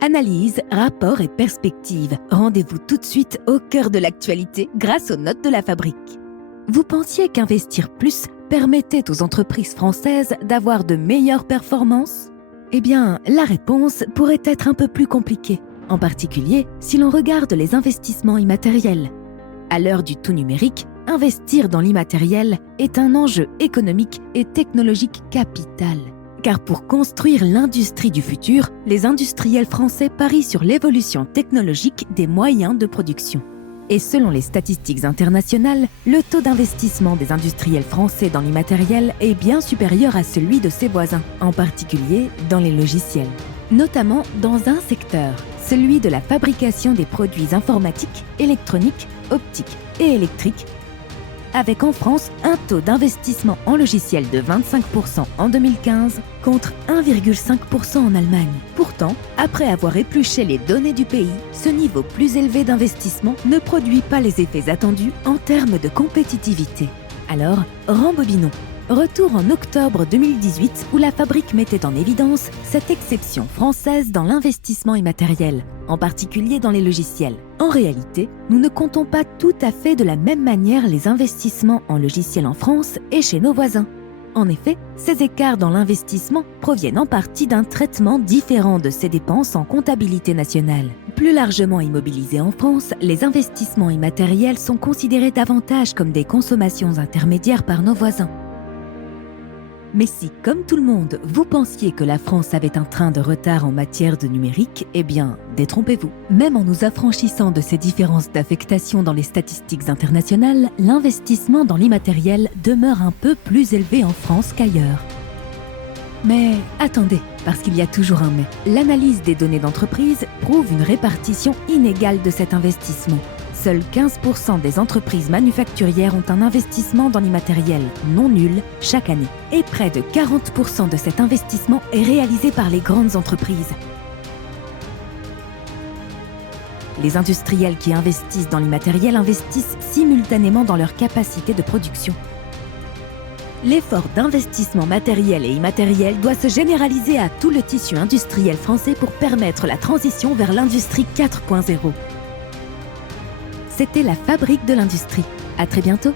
Analyse, rapport et perspective. Rendez-vous tout de suite au cœur de l'actualité grâce aux notes de la Fabrique. Vous pensiez qu'investir plus permettait aux entreprises françaises d'avoir de meilleures performances ? Eh bien, la réponse pourrait être un peu plus compliquée, en particulier si l'on regarde les investissements immatériels. À l'heure du tout numérique, investir dans l'immatériel est un enjeu économique et technologique capital. Car pour construire l'industrie du futur, les industriels français parient sur l'évolution technologique des moyens de production. Et selon les statistiques internationales, le taux d'investissement des industriels français dans l'immatériel est bien supérieur à celui de ses voisins, en particulier dans les logiciels. Notamment dans un secteur, celui de la fabrication des produits informatiques, électroniques, optiques et électriques, avec en France un taux d'investissement en logiciel de 25% en 2015 contre 1,5% en Allemagne. Pourtant, après avoir épluché les données du pays, ce niveau plus élevé d'investissement ne produit pas les effets attendus en termes de compétitivité. Alors, rembobinons. Retour en octobre 2018 où la Fabrique mettait en évidence cette exception française dans l'investissement immatériel, en particulier dans les logiciels. En réalité, nous ne comptons pas tout à fait de la même manière les investissements en logiciels en France et chez nos voisins. En effet, ces écarts dans l'investissement proviennent en partie d'un traitement différent de ces dépenses en comptabilité nationale. Plus largement immobilisés en France, les investissements immatériels sont considérés davantage comme des consommations intermédiaires par nos voisins. Mais si, comme tout le monde, vous pensiez que la France avait un train de retard en matière de numérique, eh bien, détrompez-vous. Même en nous affranchissant de ces différences d'affectation dans les statistiques internationales, l'investissement dans l'immatériel demeure un peu plus élevé en France qu'ailleurs. Mais attendez, parce qu'il y a toujours un mais. L'analyse des données d'entreprise prouve une répartition inégale de cet investissement. Seuls 15% des entreprises manufacturières ont un investissement dans l'immatériel, non nul, chaque année. Et près de 40% de cet investissement est réalisé par les grandes entreprises. Les industriels qui investissent dans l'immatériel investissent simultanément dans leur capacité de production. L'effort d'investissement matériel et immatériel doit se généraliser à tout le tissu industriel français pour permettre la transition vers l'industrie 4.0. C'était la Fabrique de l'industrie. À très bientôt.